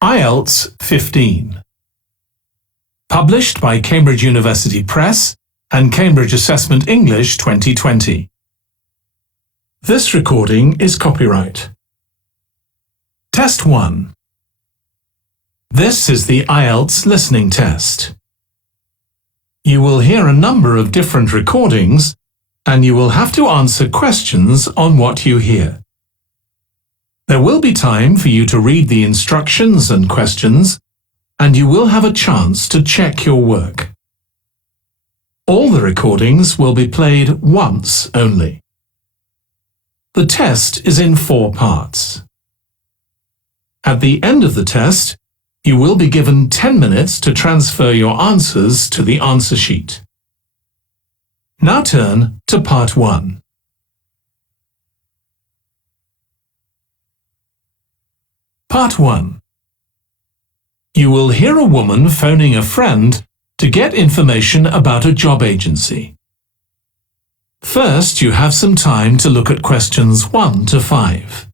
IELTS 15. Published by Cambridge University Press and Cambridge Assessment English 2020. This recording is copyright. Test 1. This is the IELTS listening test. You will hear a number of different recordings and you will have to answer questions on what you hear. There will be time for you to read the instructions and questions, and you will have a chance to check your work. All the recordings will be played once only. The test is in 4 parts. At the end of the test, you will be given 10 minutes to transfer your answers to the answer sheet. Now turn to Part 1. Part 1. You will hear a woman phoning a friend to get information about a job agency. First, you have some time to look at questions 1 to 5.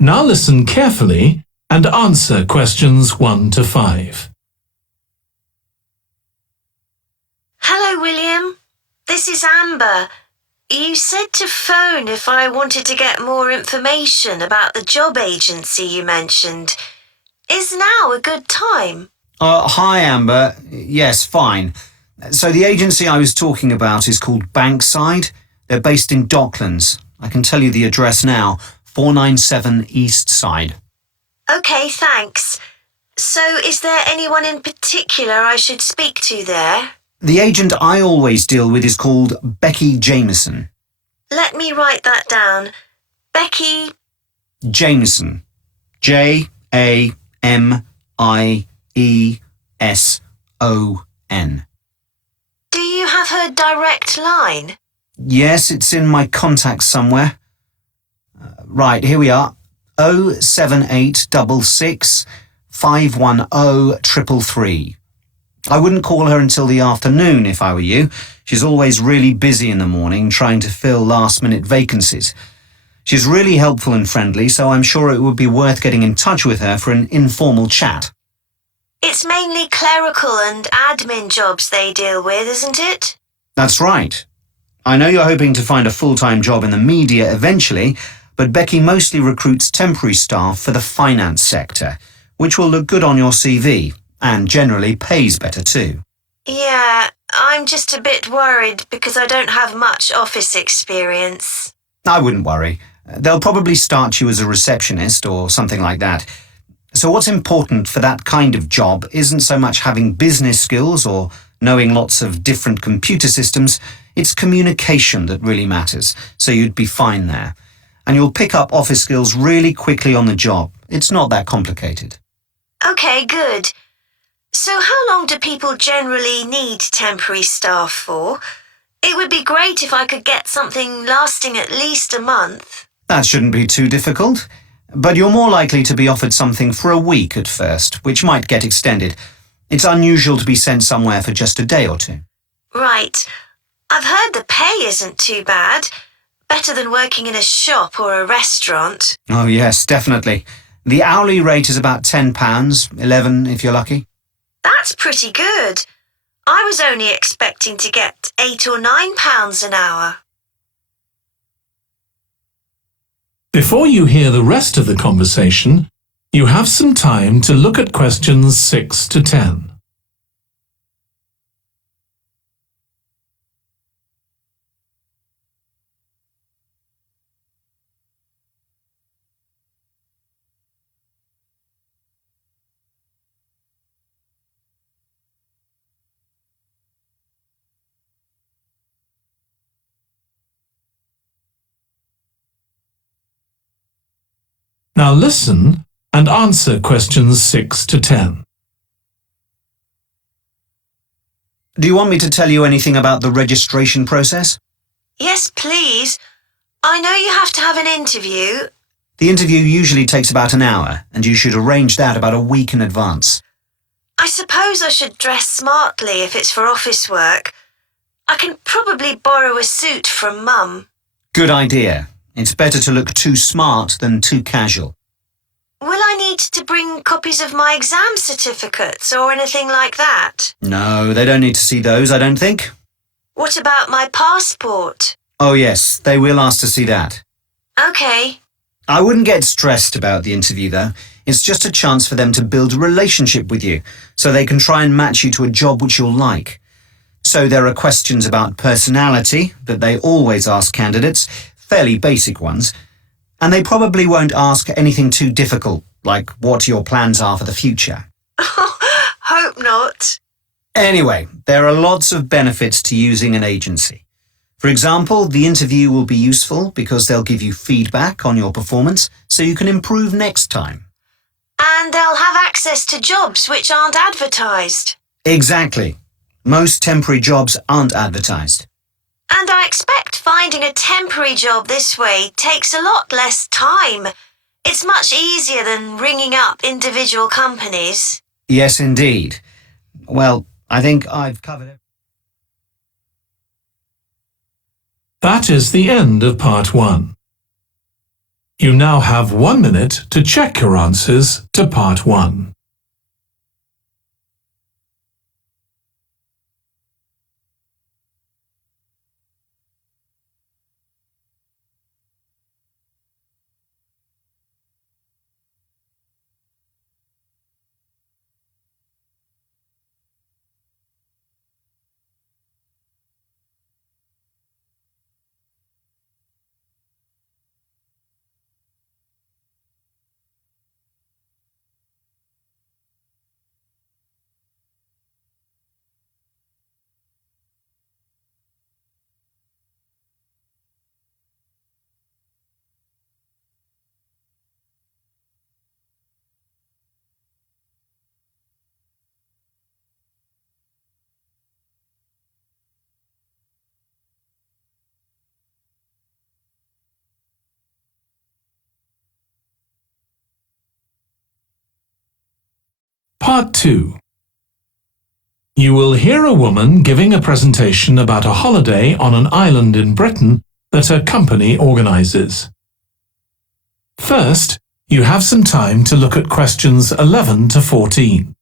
Now listen carefully and answer questions 1 to 5. Hello, William. This is Amber. You said to phone if I wanted to get more information about the job agency you mentioned. Is now a good time? Hi, Amber. Yes, fine. So the agency I was talking about is called Bankside. They're based in Docklands. I can tell you the address now. 497 East Side. OK, thanks. So is there anyone in particular I should speak to there? The agent I always deal with is called Becky Jameson. Let me write that down. Becky Jameson. Jameson. Do you have her direct line? Yes, it's in my contacts somewhere. Right, here we are. 07866 510 333. I wouldn't call her until the afternoon if I were you. She's always really busy in the morning trying to fill last-minute vacancies. She's really helpful and friendly, so I'm sure it would be worth getting in touch with her for an informal chat. It's mainly clerical and admin jobs they deal with, isn't it? That's right. I know you're hoping to find a full-time job in the media eventually, but Becky mostly recruits temporary staff for the finance sector, which will look good on your CV and generally pays better too. Yeah, I'm just a bit worried because I don't have much office experience. I wouldn't worry. They'll probably start you as a receptionist or something like that. So what's important for that kind of job isn't so much having business skills or knowing lots of different computer systems. It's communication that really matters, so you'd be fine there. And you'll pick up office skills really quickly on the job. It's not that complicated. OK, good. So how long do people generally need temporary staff for? It would be great if I could get something lasting at least a month. That shouldn't be too difficult. But you're more likely to be offered something for a week at first, which might get extended. It's unusual to be sent somewhere for just a day or two. Right. I've heard the pay isn't too bad. Better than working in a shop or a restaurant. Oh yes, definitely. The hourly rate is about £10, $11 if you're lucky. That's pretty good. I was only expecting to get £8 or £9 an hour. Before you hear the rest of the conversation, you have some time to look at questions 6 to 10. Now listen and answer questions 6 to 10. Do you want me to tell you anything about the registration process? Yes, please. I know you have to have an interview. The interview usually takes about an hour, and you should arrange that about a week in advance. I suppose I should dress smartly if it's for office work. I can probably borrow a suit from Mum. Good idea. It's better to look too smart than too casual. Will I need to bring copies of my exam certificates or anything like that? No, they don't need to see those, I don't think. What about my passport? Oh yes, they will ask to see that. OK. I wouldn't get stressed about the interview though. It's just a chance for them to build a relationship with you, so they can try and match you to a job which you'll like. So there are questions about personality that they always ask candidates, fairly basic ones. And they probably won't ask anything too difficult, like what your plans are for the future. Hope not. Anyway, there are lots of benefits to using an agency. For example, the interview will be useful because they'll give you feedback on your performance so you can improve next time. And they'll have access to jobs which aren't advertised. Exactly. Most temporary jobs aren't advertised. And I expect finding a temporary job this way takes a lot less time. It's much easier than ringing up individual companies. Yes, indeed. Well, I think I've covered it. That is the end of part 1. You now have 1 minute to check your answers to part 1. Part 2. You will hear a woman giving a presentation about a holiday on an island in Britain that her company organises. First, you have some time to look at questions 11 to 14.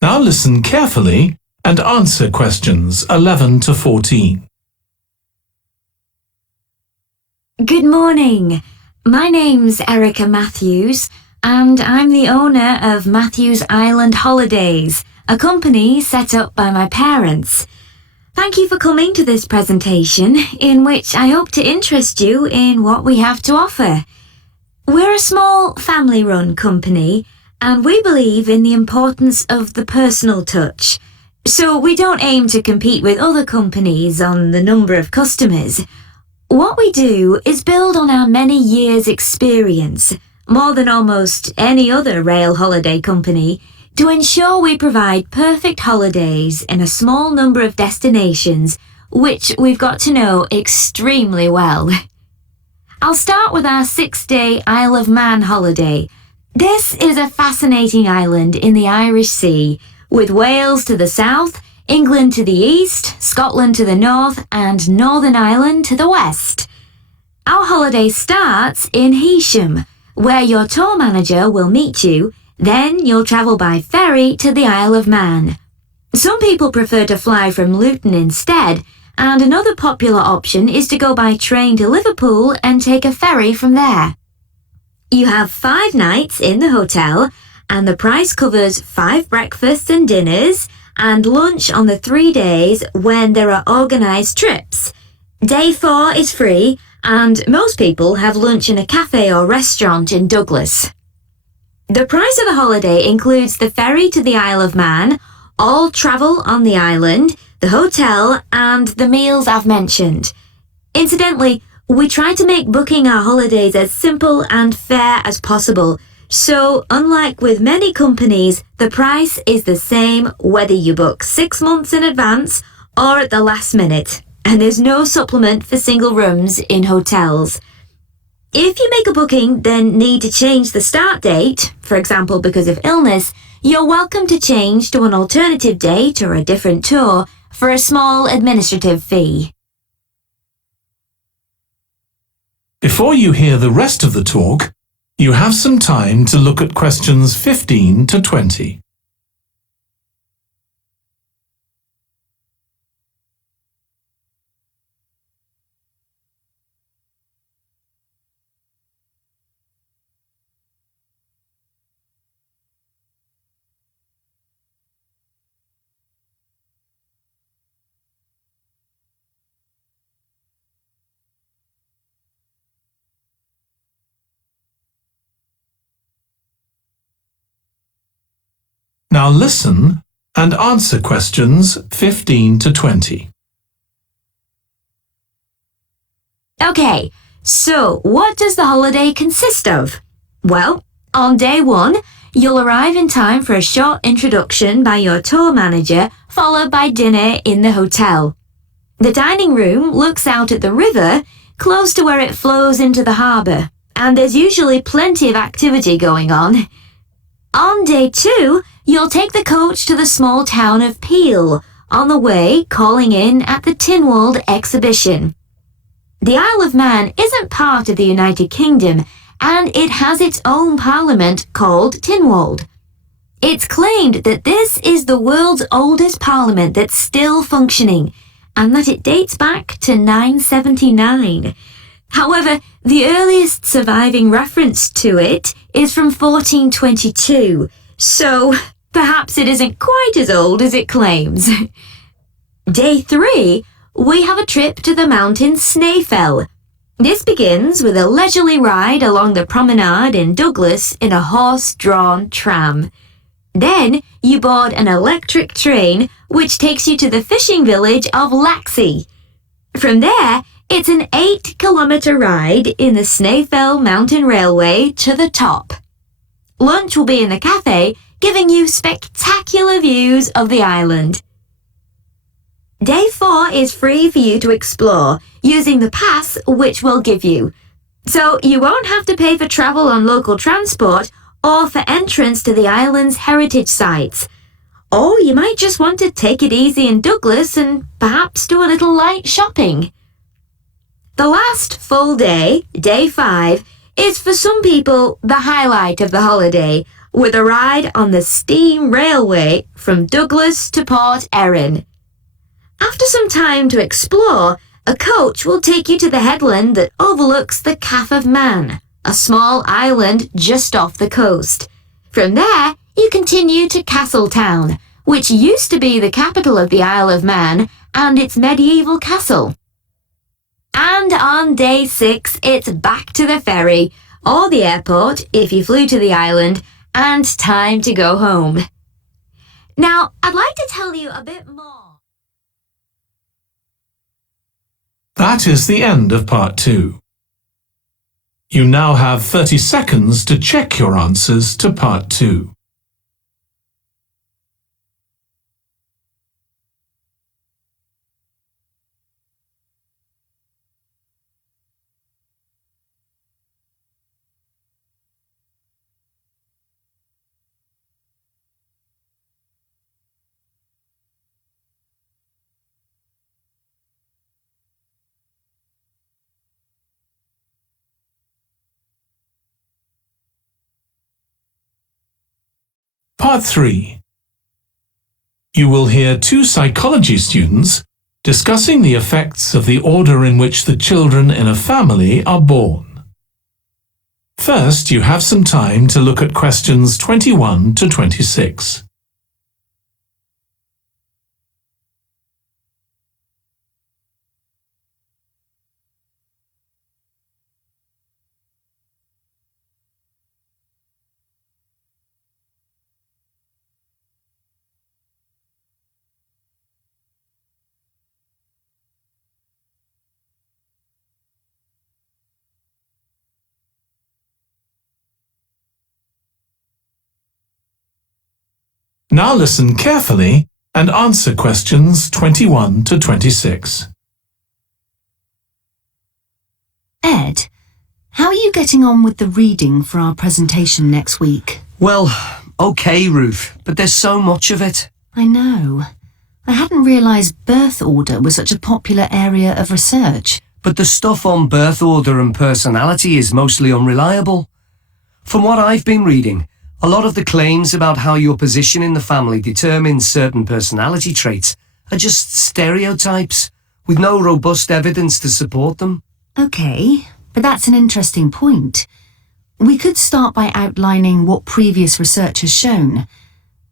Now listen carefully and answer questions 11 to 14. Good morning. My name's Erica Matthews and I'm the owner of Matthews Island Holidays, a company set up by my parents. Thank you for coming to this presentation in which I hope to interest you in what we have to offer. We're a small family-run company and we believe in the importance of the personal touch. So we don't aim to compete with other companies on the number of customers. What we do is build on our many years' experience, more than almost any other rail holiday company, to ensure we provide perfect holidays in a small number of destinations, which we've got to know extremely well. I'll start with our 6-day Isle of Man holiday. This is a fascinating island in the Irish Sea, with Wales to the south, England to the east, Scotland to the north, and Northern Ireland to the west. Our holiday starts in Heysham, where your tour manager will meet you, then you'll travel by ferry to the Isle of Man. Some people prefer to fly from Luton instead, and another popular option is to go by train to Liverpool and take a ferry from there. You have 5 nights in the hotel, and the price covers 5 breakfasts and dinners, and lunch on the 3 days when there are organised trips. Day 4 is free, and most people have lunch in a cafe or restaurant in Douglas. The price of the holiday includes the ferry to the Isle of Man, all travel on the island, the hotel, and the meals I've mentioned. Incidentally, we try to make booking our holidays as simple and fair as possible, so unlike with many companies, the price is the same whether you book 6 months in advance or at the last minute, and there's no supplement for single rooms in hotels. If you make a booking then need to change the start date, for example because of illness, you're welcome to change to an alternative date or a different tour for a small administrative fee. Before you hear the rest of the talk, you have some time to look at questions 15 to 20. Now listen and answer questions 15 to 20. Okay, so what does the holiday consist of? Well, on day 1, you'll arrive in time for a short introduction by your tour manager, followed by dinner in the hotel. The dining room looks out at the river, close to where it flows into the harbour, and there's usually plenty of activity going on. On day 2, you'll take the coach to the small town of Peel, on the way calling in at the Tynwald exhibition. The Isle of Man isn't part of the United Kingdom, and it has its own parliament called Tynwald. It's claimed that this is the world's oldest parliament that's still functioning, and that it dates back to 979. However, the earliest surviving reference to it is from 1422, so perhaps it isn't quite as old as it claims. Day 3, we have a trip to the mountain Snaefell. This begins with a leisurely ride along the promenade in Douglas in a horse-drawn tram. Then you board an electric train which takes you to the fishing village of Laxey. From there, it's an 8-kilometre ride in the Snaefell Mountain Railway to the top. Lunch will be in the cafe, giving you spectacular views of the island. Day 4 is free for you to explore, using the pass which we'll give you. So you won't have to pay for travel on local transport or for entrance to the island's heritage sites. Or you might just want to take it easy in Douglas and perhaps do a little light shopping. The last full day, day 5, is for some people the highlight of the holiday, with a ride on the steam railway from Douglas to Port Erin. After some time to explore, a coach will take you to the headland that overlooks the Calf of Man, a small island just off the coast. From there, you continue to Castletown, which used to be the capital of the Isle of Man and its medieval castle. And on day 6, it's back to the ferry, or the airport if you flew to the island, and time to go home. Now, I'd like to tell you a bit more. That is the end of part 2. You now have 30 seconds to check your answers to part 2. Part 3. You will hear 2 psychology students discussing the effects of the order in which the children in a family are born. First, you have some time to look at questions 21 to 26. Now listen carefully and answer questions 21 to 26. Ed, how are you getting on with the reading for our presentation next week? Well, okay, Ruth, but there's so much of it. I know. I hadn't realised birth order was such a popular area of research. But the stuff on birth order and personality is mostly unreliable. From what I've been reading, a lot of the claims about how your position in the family determines certain personality traits are just stereotypes, with no robust evidence to support them. OK, but that's an interesting point. We could start by outlining what previous research has shown.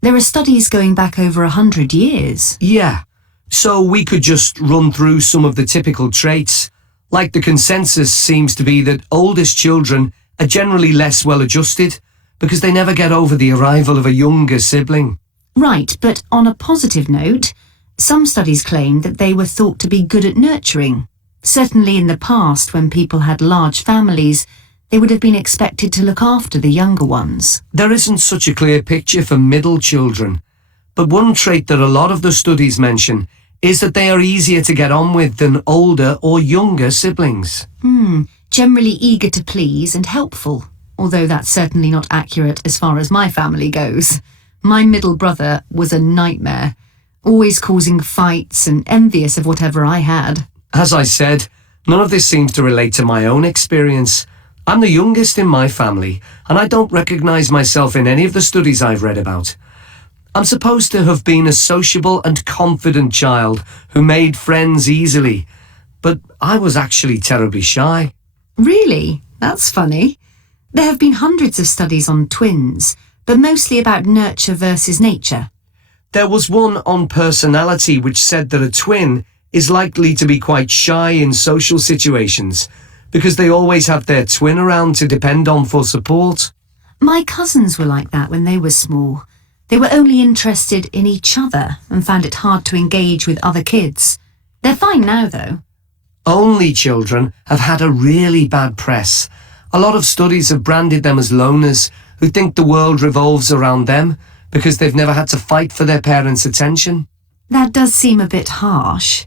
There are studies going back over 100 years. Yeah, so we could just run through some of the typical traits. Like the consensus seems to be that oldest children are generally less well-adjusted because they never get over the arrival of a younger sibling. Right, but on a positive note, some studies claim that they were thought to be good at nurturing. Certainly in the past, when people had large families, they would have been expected to look after the younger ones. There isn't such a clear picture for middle children, but one trait that a lot of the studies mention is that they are easier to get on with than older or younger siblings. Generally eager to please and helpful, although that's certainly not accurate as far as my family goes. My middle brother was a nightmare, always causing fights and envious of whatever I had. As I said, none of this seems to relate to my own experience. I'm the youngest in my family, and I don't recognise myself in any of the studies I've read about. I'm supposed to have been a sociable and confident child who made friends easily, but I was actually terribly shy. Really? That's funny. There have been hundreds of studies on twins, but mostly about nurture versus nature. There was one on personality which said that a twin is likely to be quite shy in social situations because they always have their twin around to depend on for support. My cousins were like that when they were small. They were only interested in each other and found it hard to engage with other kids. They're fine now, though. Only children have had a really bad press. A lot of studies have branded them as loners who think the world revolves around them because they've never had to fight for their parents' attention. That does seem a bit harsh.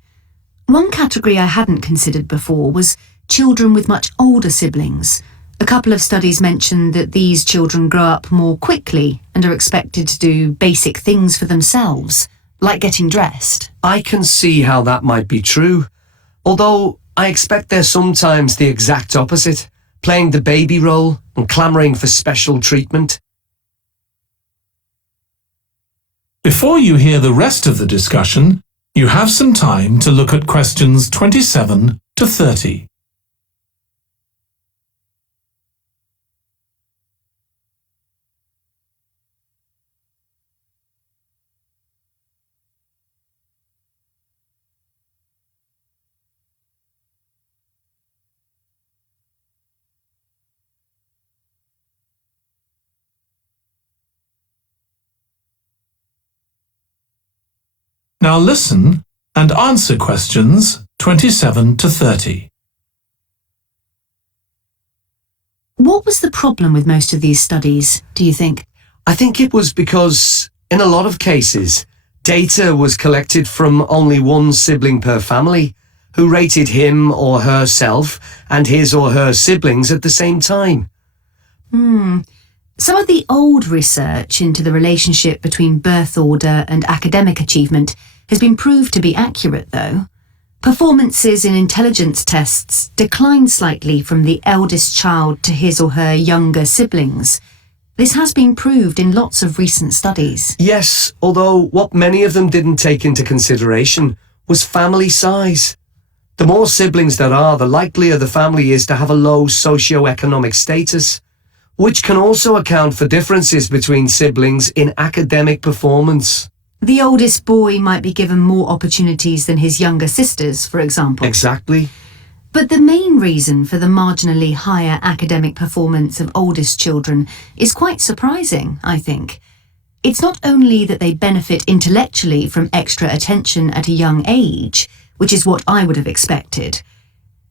One category I hadn't considered before was children with much older siblings. A couple of studies mentioned that these children grow up more quickly and are expected to do basic things for themselves, like getting dressed. I can see how that might be true, although I expect they're sometimes the exact opposite, playing the baby role and clamouring for special treatment. Before you hear the rest of the discussion, you have some time to look at questions 27 to 30. Now listen and answer questions 27 to 30. What was the problem with most of these studies, do you think? I think it was because, in a lot of cases, data was collected from only one sibling per family, who rated him or herself and his or her siblings at the same time. Some of the old research into the relationship between birth order and academic achievement has been proved to be accurate, though. Performances in intelligence tests decline slightly from the eldest child to his or her younger siblings. This has been proved in lots of recent studies. Yes, although what many of them didn't take into consideration was family size. The more siblings there are, the likelier the family is to have a low socio-economic status, which can also account for differences between siblings in academic performance. The oldest boy might be given more opportunities than his younger sisters, for example. Exactly. But the main reason for the marginally higher academic performance of oldest children is quite surprising, I think. It's not only that they benefit intellectually from extra attention at a young age, which is what I would have expected.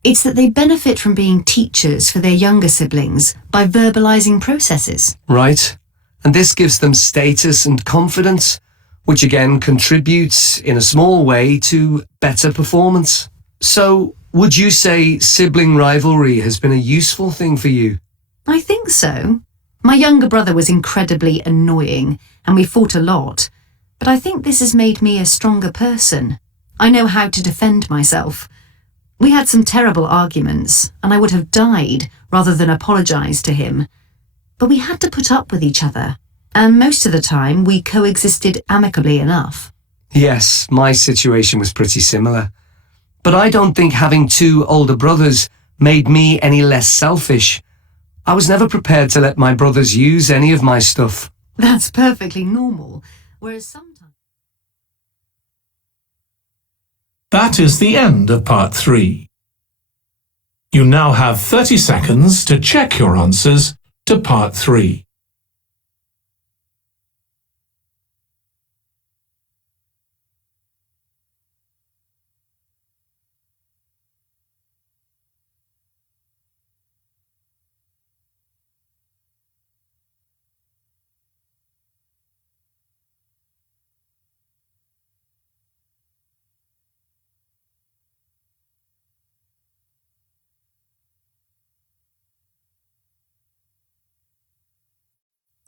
It's that they benefit from being teachers for their younger siblings by verbalizing processes. Right. and this gives them status and confidence, which again contributes in a small way to better performance. So, would you say sibling rivalry has been a useful thing for you? I think so. My younger brother was incredibly annoying, and we fought a lot, but I think this has made me a stronger person. I know how to defend myself. We had some terrible arguments, and I would have died rather than apologise to him. But we had to put up with each other, and most of the time we coexisted amicably enough. Yes, my situation was pretty similar. But I don't think having two older brothers made me any less selfish. I was never prepared to let my brothers use any of my stuff. That's perfectly normal, whereas sometimes... That is the end of part 3. You now have 30 seconds to check your answers to part 3.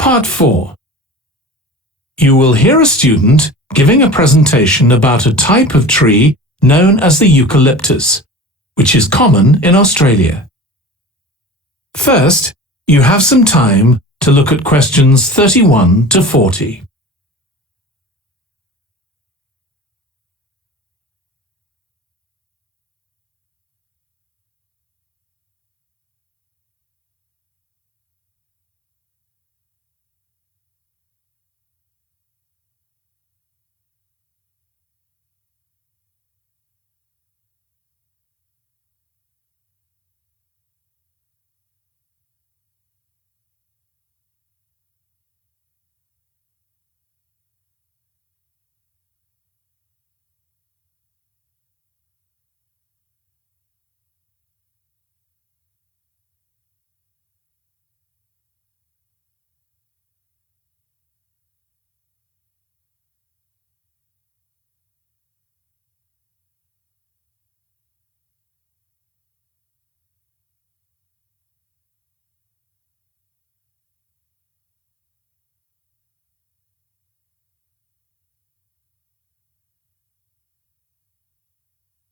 Part 4. You will hear a student giving a presentation about a type of tree known as the eucalyptus, which is common in Australia. First, you have some time to look at questions 31 to 40.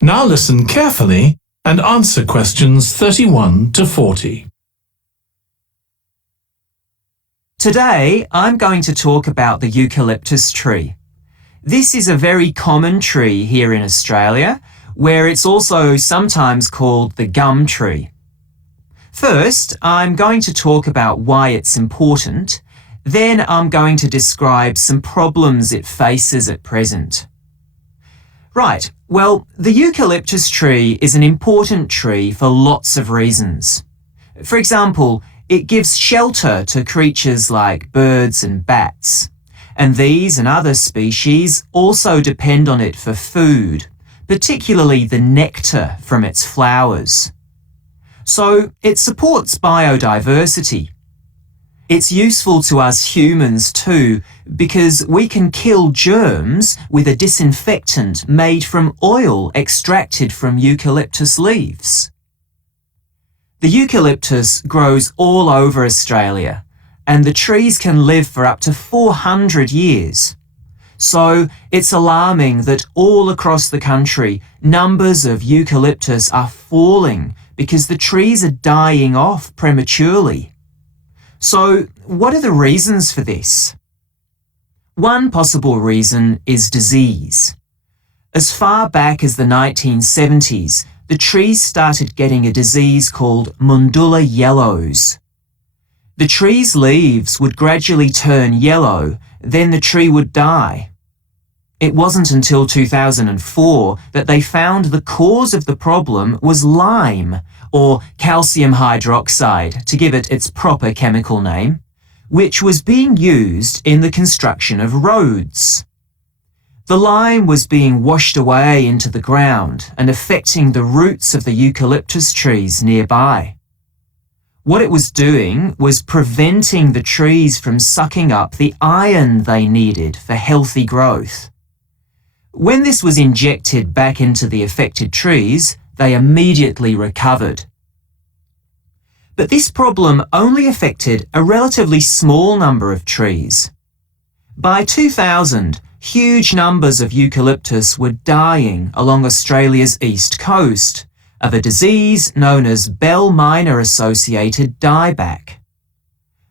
Now listen carefully and answer questions 31 to 40. Today, I'm going to talk about the eucalyptus tree. This is a very common tree here in Australia, where it's also sometimes called the gum tree. First, I'm going to talk about why it's important. Then I'm going to describe some problems it faces at present. Right, well, the eucalyptus tree is an important tree for lots of reasons. For example, it gives shelter to creatures like birds and bats, and these and other species also depend on it for food, particularly the nectar from its flowers. So it supports biodiversity. It's useful to us humans too, because we can kill germs with a disinfectant made from oil extracted from eucalyptus leaves. The eucalyptus grows all over Australia, and the trees can live for up to 400 years. So it's alarming that all across the country, numbers of eucalyptus are falling because the trees are dying off prematurely. So, what are the reasons for this? One possible reason is disease. As far back as the 1970s, the trees started getting a disease called Mundula yellows. The tree's leaves would gradually turn yellow, then the tree would die. It wasn't until 2004 that they found the cause of the problem was lime, or calcium hydroxide, to give it its proper chemical name, which was being used in the construction of roads. The lime was being washed away into the ground and affecting the roots of the eucalyptus trees nearby. What it was doing was preventing the trees from sucking up the iron they needed for healthy growth. When this was injected back into the affected trees, they immediately recovered. But this problem only affected a relatively small number of trees. By 2000, huge numbers of eucalyptus were dying along Australia's east coast of a disease known as bell miner associated dieback.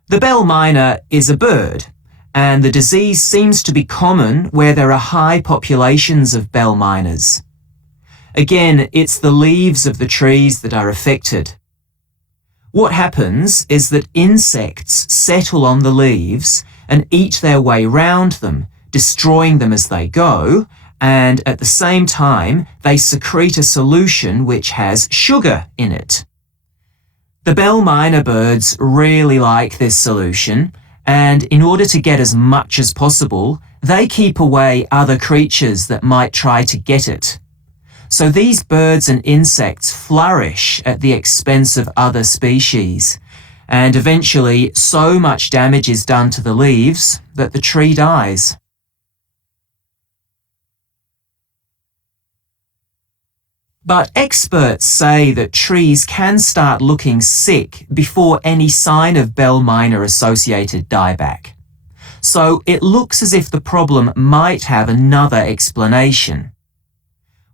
The bell miner is a bird, and the disease seems to be common where there are high populations of bell miners. Again, it's the leaves of the trees that are affected. What happens is that insects settle on the leaves and eat their way round them, destroying them as they go, and at the same time, they secrete a solution which has sugar in it. The bell miner birds really like this solution, and in order to get as much as possible, they keep away other creatures that might try to get it. So these birds and insects flourish at the expense of other species, and eventually so much damage is done to the leaves that the tree dies. But experts say that trees can start looking sick before any sign of bell miner associated dieback. So it looks as if the problem might have another explanation.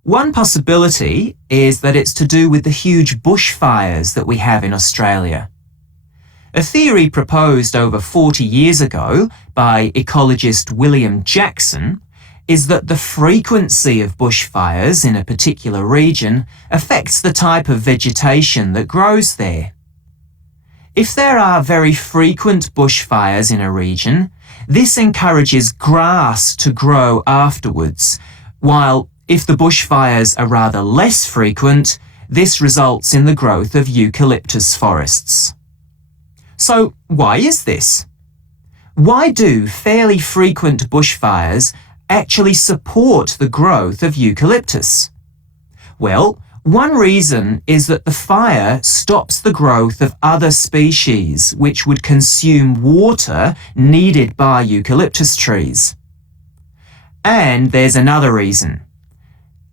One possibility is that it's to do with the huge bushfires that we have in Australia. A theory proposed over 40 years ago by ecologist William Jackson is that the frequency of bushfires in a particular region affects the type of vegetation that grows there. If there are very frequent bushfires in a region, this encourages grass to grow afterwards, while if the bushfires are rather less frequent, this results in the growth of eucalyptus forests. So why is this? Why do fairly frequent bushfires actually support the growth of eucalyptus? Well, one reason is that the fire stops the growth of other species which would consume water needed by eucalyptus trees. And there's another reason.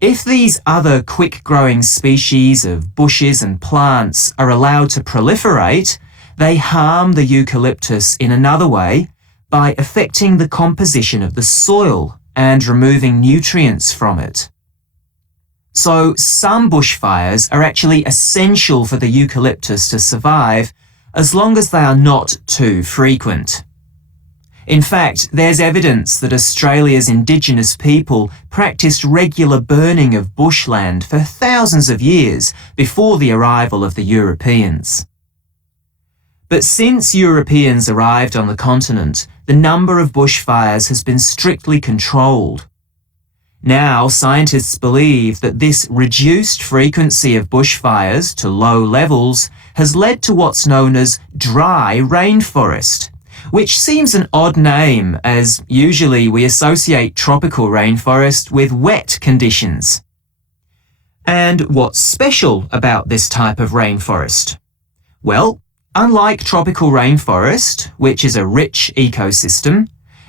If these other quick-growing species of bushes and plants are allowed to proliferate, they harm the eucalyptus in another way by affecting the composition of the soil and removing nutrients from it. So some bushfires are actually essential for the eucalyptus to survive as long as they are not too frequent. In fact, there's evidence that Australia's Indigenous people practiced regular burning of bushland for thousands of years before the arrival of the Europeans. But since Europeans arrived on the continent, the number of bushfires has been strictly controlled. Now, scientists believe that this reduced frequency of bushfires to low levels has led to what's known as dry rainforest, which seems an odd name as usually we associate tropical rainforest with wet conditions. And what's special about this type of rainforest? Well, unlike tropical rainforest, which is a rich ecosystem,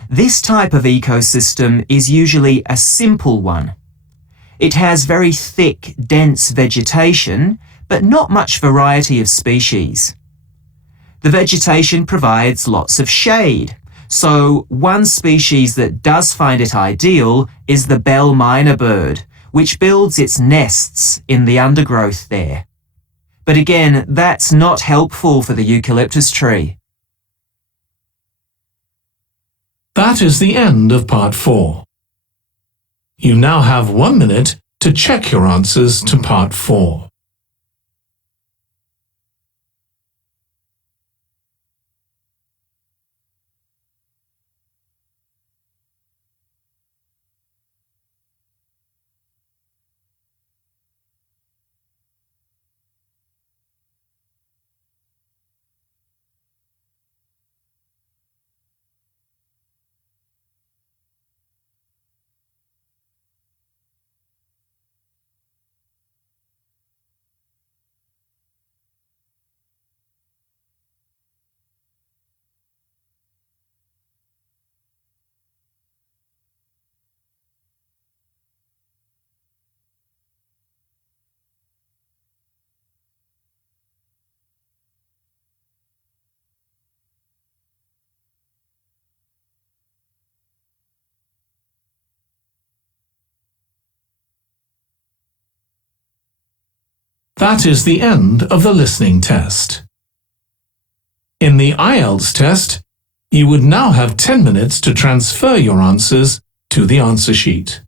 this type of ecosystem is usually a simple one. It has very thick, dense vegetation, but not much variety of species. The vegetation provides lots of shade, so one species that does find it ideal is the bell miner bird, which builds its nests in the undergrowth there. But again, that's not helpful for the eucalyptus tree. That is the end of part 4. You now have 1 minute to check your answers to part 4. That is the end of the listening test. In the IELTS test, you would now have 10 minutes to transfer your answers to the answer sheet.